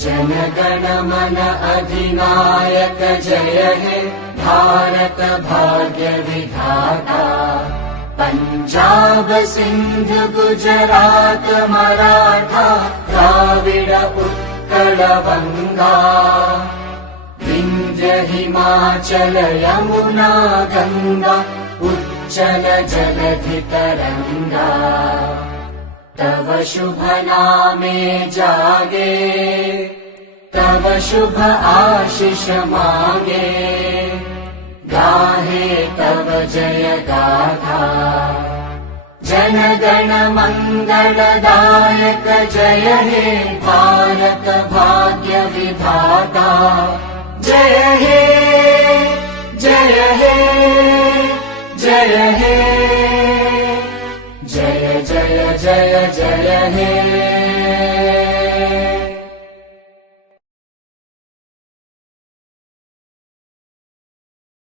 जनगण मन अधिनायक जय हे भारत भाग्य विधाता। पंजाब सिंध गुजरात मराठा द्राविड उत्कल बंगा। विंध्य हिमाचल यमुना गंगा उच्चल जलधि तरंगा। तव शुभ नामे जागे तव शुभ आशीष मांगे। गाहे तव जय गाथा जनगण मंगलदायक जय हे भारत भाग्य विधाता। जय हे जय हे जय हे जय जय जय जय हे।